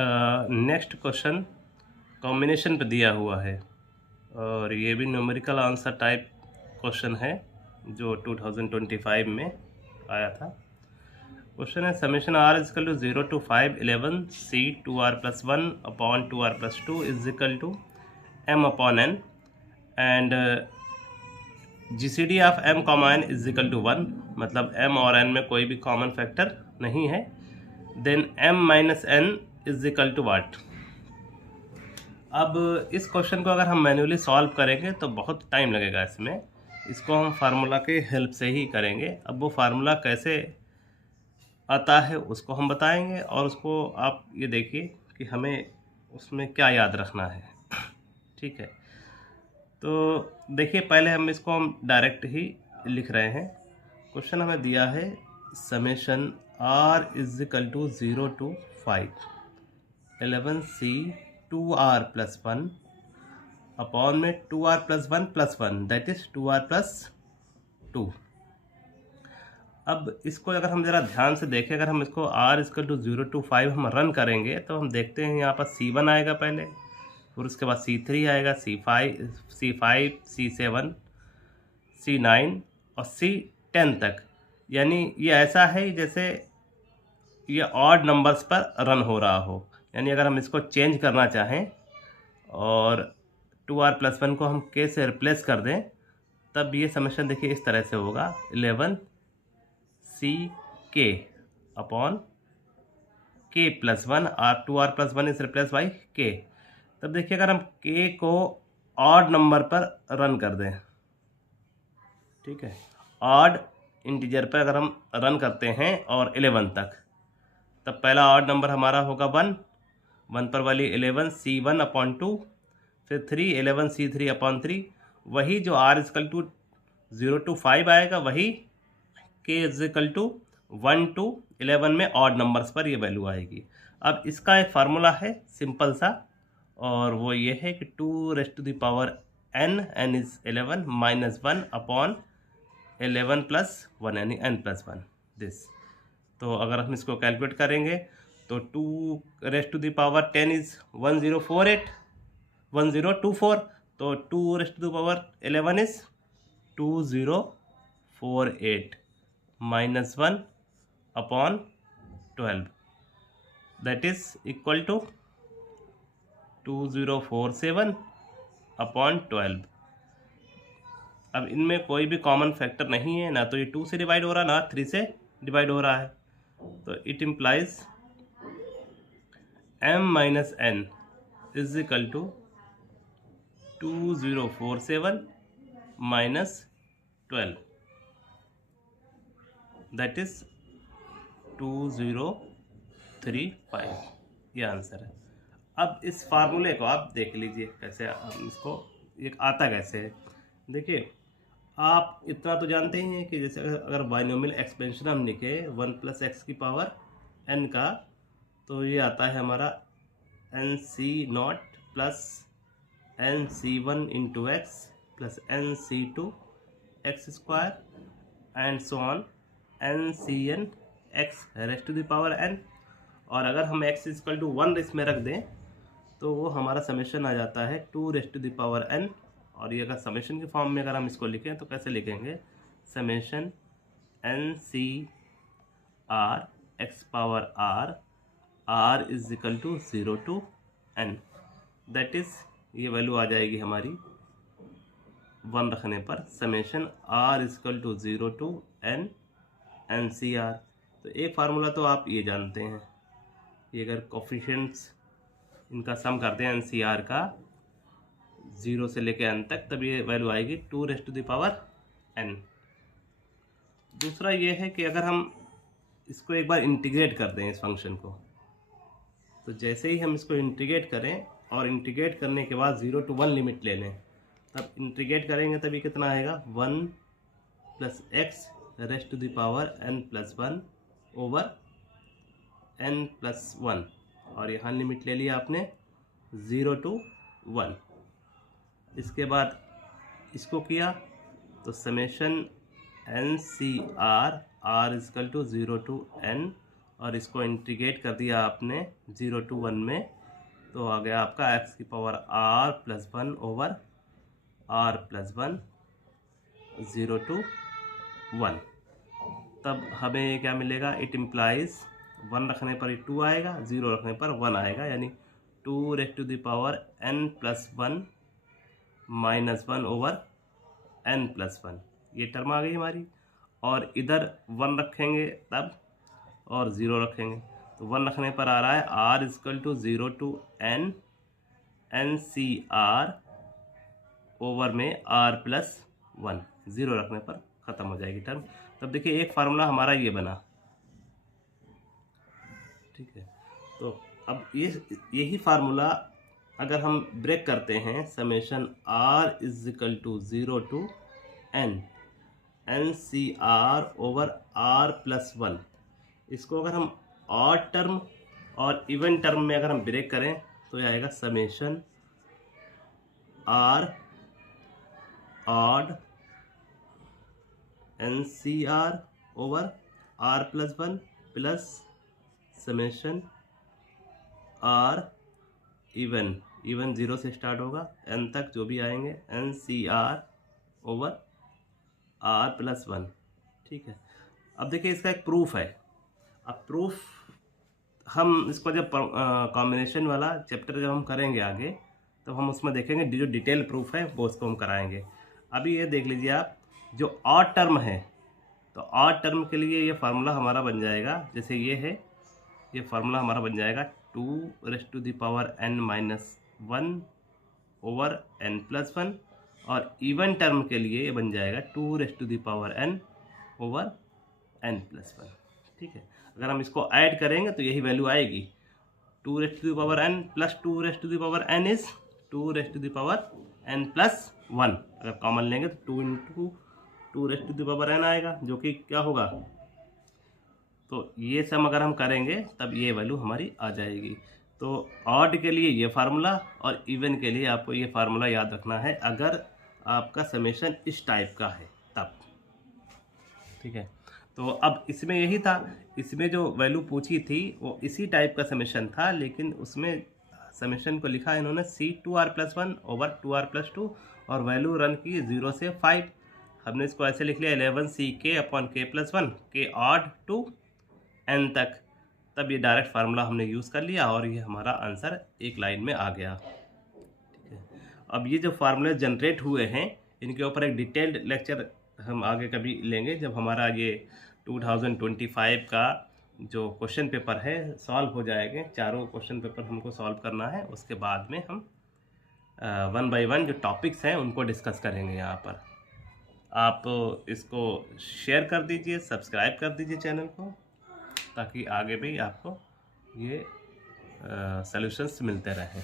Next question combination पे दिया हुआ है और ये भी न्यूमेरिकल आंसर टाइप क्वेश्चन है जो 2025 में आया था। क्वेश्चन है summation r is equal to 0 to 5 11 c 2r plus 1 upon 2r plus 2 is equal to m upon n and GCD of m comma n is equal to 1, मतलब m और n में कोई भी कॉमन फैक्टर नहीं है। Then m minus n is equal to what. अब इस question को अगर हम मैन्युअली सॉल्व करेंगे तो बहुत टाइम लगेगा इसमें, इसको हम फार्मूला के हेल्प से ही करेंगे। अब वो फार्मूला कैसे आता है उसको हम बताएंगे और उसको आप ये देखिए कि हमें उसमें क्या याद रखना है। ठीक है, तो देखिए पहले हम डायरेक्ट ही लिख रहे हैं। क्वेश्चन हमें दिया है summation r is equal to 0 to 5 11c 2r plus 1 upon में 2r plus 1 plus 1 that is 2r plus 2। अब इसको अगर हम ज़रा ध्यान से देखें, अगर हम इसको r इक्वल टू 0 to 5 हम रन करेंगे तो हम देखते हैं यहाँ पर c1 आएगा पहले, फिर उसके बाद c3 आएगा, c5 c7 c9 और c10 तक। यानी ये ऐसा है जैसे ये ऑड नंबर्स पर रन हो रहा हो। यानी अगर हम इसको चेंज करना चाहें और 2r plus 1 को हम k से रिप्लेस कर दें तब ये समेशन देखिए इस तरह से होगा 11c k upon k plus 1 और 2r plus 1 is replace by k। तब देखिए अगर हम k को ऑड नंबर पर रन कर दें, ठीक है, ऑड इंटीजर पर अगर हम रन करते हैं और 11 तक, तब पहला ऑड नंबर हमारा होगा 1 पर वाली 11 c1 अपॉन 2, फिर 3 11 c3 अपॉन 3। वही जो r इक्वल टू 0 to 5 आएगा वही k is equal to 1 to 11 में ऑड नंबर्स पर ये वैल्यू आएगी। अब इसका एक फार्मूला है सिंपल सा और वो ये है कि 2 raised to the power n is 11 minus 1 upon 11 plus 1 यानी n plus 1 दिस। तो अगर हम इसको कैलकुलेट करेंगे तो 2 raised to the power 10 is 1024, तो 2 raised to the power 11 is 2048 minus 1 upon 12 that is equal to 2047 upon 12। अब इनमें कोई भी कॉमन फैक्टर नहीं है, ना तो ये 2 से डिवाइड हो रहा है ना 3 से डिवाइड हो रहा है, तो it implies m minus n is equal to 2047 minus 12 that is 2035। ये आंसर है। अब इस फार्मूले को आप देख लीजिए कैसे हम इसको एक आता कैसे है। देखिए आप इतना तो जानते ही हैं कि जैसे अगर बाइनोमियल एक्सपेंशन हम लिखे 1 plus x की पावर n का, तो ये आता है हमारा nc0 plus nc1 into x plus nc2 x square and so on ncn x raised to the power n। और अगर हम x इक्वल टू 1 इसमें रख दें तो वो हमारा समेशन आ जाता है 2 raised to the power n। और ये अगर समेशन के फॉर्म में अगर हम इसको लिखें तो कैसे लिखेंगे, summation nc r x power r is equal to 0 to n that is ये वैल्यू आ जाएगी हमारी 1 रखने पर summation r equal to 0 to n ncr। तो एक फार्मूला तो आप ये जानते हैं, ये अगर कोफिशिएंट्स इनका सम करते हैं ncr का 0 से लेके n तक, तब ये वैल्यू आएगी 2 raised to the power n। दूसरा ये है कि अगर हम इसको एक बार इंटीग्रेट कर दें इस फंक्शन को, तो जैसे ही हम इसको इंटीग्रेट करें और इंटीग्रेट करने के बाद 0 to 1 लिमिट ले लें, तब इंटीग्रेट करेंगे तब ये कितना आएगा 1 plus x raised to the power n plus 1 over n plus 1, और यहाँ लिमिट ले लिया आपने 0 to 1। इसके बाद इसको किया तो summation n c r equal to 0 to n और इसको इंटीग्रेट कर दिया आपने 0 to 1 में, तो आ गया आपका x की power r+1 over r+1 0 to 1। तब हमें क्या मिलेगा, इट इम्प्लाइज 1 रखने पर 2 आएगा, 0 रखने पर 1 आएगा, यानी 2n+1 -1 ओवर n+1 ये टर्म आ गई हमारी। और इधर 1 रखेंगे तब, और 0 रखेंगे तो 1 रखने पर आ रहा है r=0 to n NCR over में r+1, 0 रखने पर ख़त्म हो जाएगी टर्म। तब देखिए एक फार्मूला हमारा ये बना, ठीक है। तो अब यही फार्मूला अगर हम ब्रेक करते हैं, summation r=0 to n NCR over r+1, इसको अगर हम ऑड टर्म और इवन टर्म में अगर हम ब्रेक करें तो ये आएगा summation r odd NCR over r+1 plus summation r even 0 से स्टार्ट होगा n तक जो भी आएंगे NCR ओवर r+1, ठीक है। अब देखिए इसका एक प्रूफ है। अब प्रूफ हम इसको जब कॉम्बिनेशन वाला चैप्टर जब हम करेंगे आगे, तो हम उसमें देखेंगे जो डिटेल प्रूफ है वो उसको हम कराएंगे। अभी ये देख लीजिए आप, जो ऑड टर्म है तो ऑड टर्म के लिए ये फार्मूला हमारा बन जाएगा, जैसे ये है, ये फार्मूला हमारा बन जाएगा 2n-1 ओवर n+1, और इवन टर्म के लिए ये बन जाएगा 2n ओवर n+1, ठीक है। अगर हम इसको ऐड करेंगे तो यही वैल्यू आएगी, 2n plus 2n is 2n+1। अगर कॉमन लेंगे तो 2n आएगा, जो कि क्या होगा, तो ये सम अगर हम करेंगे तब ये वैल्यू हमारी आ जाएगी। तो ऑड के लिए ये फार्मूला और इवन के लिए आपको ये फार्मूला याद रखना है, अगर आपका समेशन इस टाइप का है तब, ठीक है। तो अब इसमें यही था, इसमें जो वैल्यू पूछी थी वो इसी टाइप का समेशन था, लेकिन उसमें समेशन को लिखा इन्होंने C2r+1 ओवर 2r+2 और वैल्यू रन की 0 से 5। हमने इसको ऐसे लिख लिया 11CK/K+1 K odd to n तक। तब ये डायरेक्ट फार्मूला हमने यूज़ कर लिया और ये हमारा आंसर एक लाइन में आ गया, ठीक है। अब ये जो फार्मूले जनरेट हुए हैं इनके ऊपर एक डिटेल्ड लेक्चर हम आगे कभी लेंगे, जब हमारा ये 2025 का जो क्वेश्चन पेपर है सॉल्व हो जाएंगे, चारों क्वेश्चन पेपर हमको सॉल्व करना है, उसके बाद में हम 1 by 1 जो टॉपिक्स हैं उनको डिस्कस करेंगे यहाँ पर। आप इसको शेयर कर दीजिए, सब्सक्राइब कर दीजिए चैनल को, ताकि आगे भी आपको ये सॉल्यूशंस मिलते रहें।